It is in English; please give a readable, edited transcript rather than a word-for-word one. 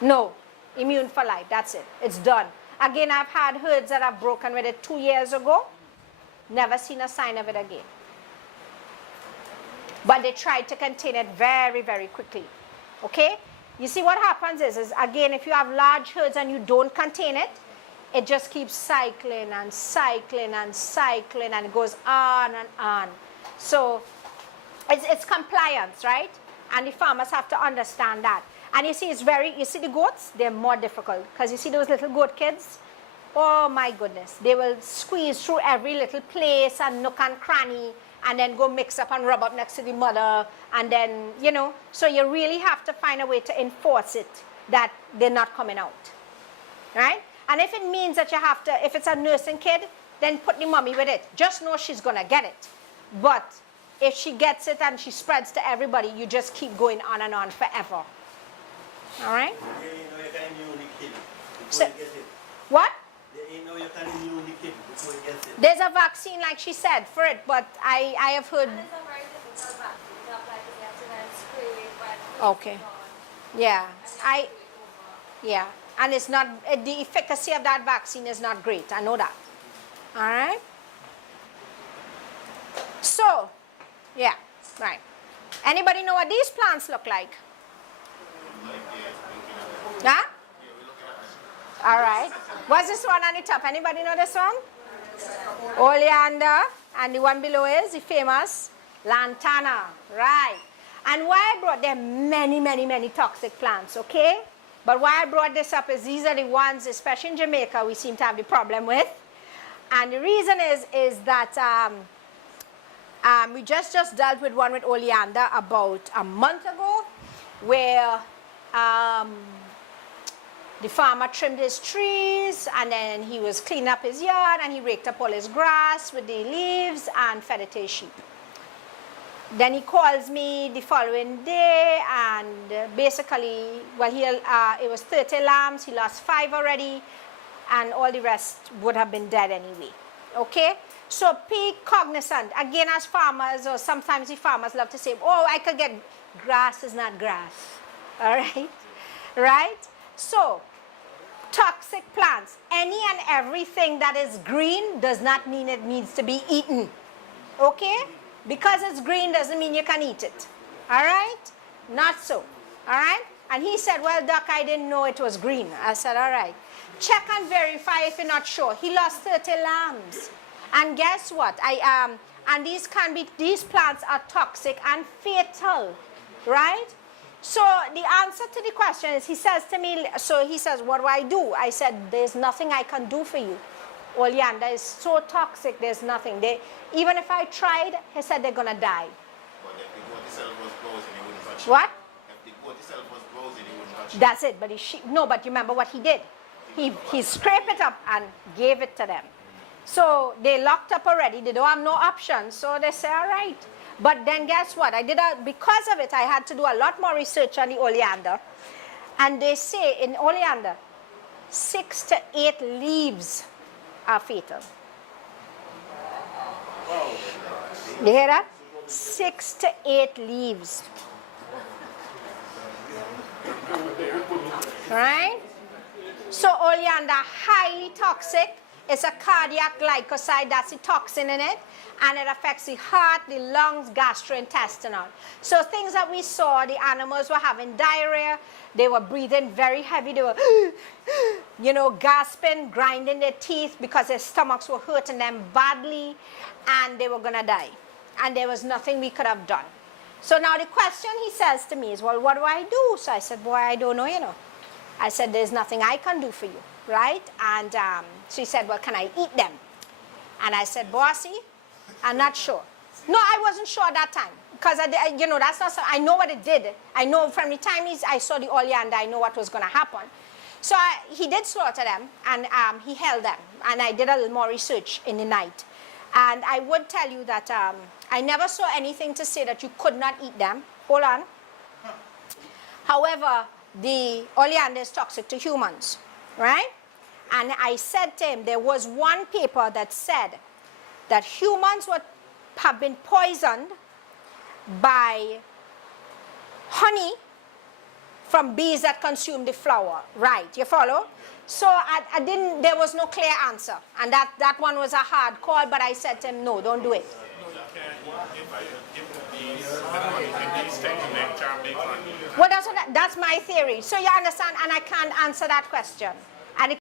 No, immune for life, that's it. It's done. Again, I've had herds that have broken with it 2 years ago. Never seen a sign of it again. But they tried to contain it very, very quickly. Okay? You see what happens is again, if you have large herds and you don't contain it, it just keeps cycling and cycling and cycling and it goes on and on. So it's compliance, right? And the farmers have to understand that. And you see, you see the goats, they're more difficult. Because you see those little goat kids? Oh my goodness. They will squeeze through every little place and nook and cranny and then go mix up and rub up next to the mother. And then, you know, so you really have to find a way to enforce it that they're not coming out. Right? And if it means that you have to, if it's a nursing kid, then put the mommy with it. Just know she's going to get it. But if she gets it and she spreads to everybody, you just keep going on and on forever. All right? What? There's a vaccine, like she said, for it, but I have heard. Okay. Yeah. Yeah. And it's not, the efficacy of that vaccine is not great. I know that. All right? So, yeah, right. Anybody know what these plants look like? Huh? All right. What's this one on the top? Anybody know this one? Oleander. And the one below is the famous lantana. Right. And why I brought them many, many, many toxic plants, okay? But why I brought this up is these are the ones, especially in Jamaica, we seem to have the problem with. And the reason is that we just dealt with one with oleander about a month ago, where the farmer trimmed his trees and then he was cleaning up his yard and he raked up all his grass with the leaves and fed it to his sheep. Then he calls me the following day and basically, well, it was 30 lambs, he lost 5 already, and all the rest would have been dead anyway. Okay? So be cognizant. Again, as farmers, or sometimes the farmers love to say, oh, I could get grass is not grass. All right? Right? So, toxic plants, any and everything that is green does not mean it needs to be eaten. Okay? Because it's green doesn't mean you can eat it. All right? Not so. All right? And he said, well, Doc, I didn't know it was green. I said, all right. Check and verify if you're not sure. He lost 30 lambs. And guess what? And these plants are toxic and fatal. Right? So the answer to the question is, he says to me, so he says, what do I do? I said, there's nothing I can do for you. Oleander is so toxic, there's nothing. Even if I tried, he said they're going to die. But if the goat itself was frozen, he wouldn't touch it. What? If the goat itself was frozen, he wouldn't touch it. That's it. But no, but you remember what he did? He scraped it up and gave it to them. So they locked up already. They don't have no options. So they say, all right. But then guess what? Because of it, I had to do a lot more research on the oleander. And they say in oleander, 6 to 8 leaves are fatal. You hear that? 6 to 8 leaves. Right? So oleander, highly toxic. It's a cardiac glycoside, that's the toxin in it. And it affects the heart, the lungs, gastrointestinal. So things that we saw, the animals were having diarrhea. They were breathing very heavy. They were, gasping, grinding their teeth because their stomachs were hurting them badly. And they were going to die. And there was nothing we could have done. So now the question he says to me is, well, what do I do? So I said, boy, I don't know, I said, there's nothing I can do for you, right? And so he said, well, can I eat them? And I said, bossy, I'm not sure. No, I wasn't sure at that time. Because, that's not so, I know what it did. I know from the time I saw the oleander, I know what was going to happen. So he did slaughter them, and he held them. And I did a little more research in the night. And I would tell you that I never saw anything to say that you could not eat them. Hold on. However, the oleander is toxic to humans, right? And I said to him, there was one paper that said that humans have been poisoned by honey from bees that consume the flower. Right, you follow? So I didn't, there was no clear answer. And that one was a hard call, but I said to him, no, don't do it. Well, that's my theory. So you understand, and I can't answer that question.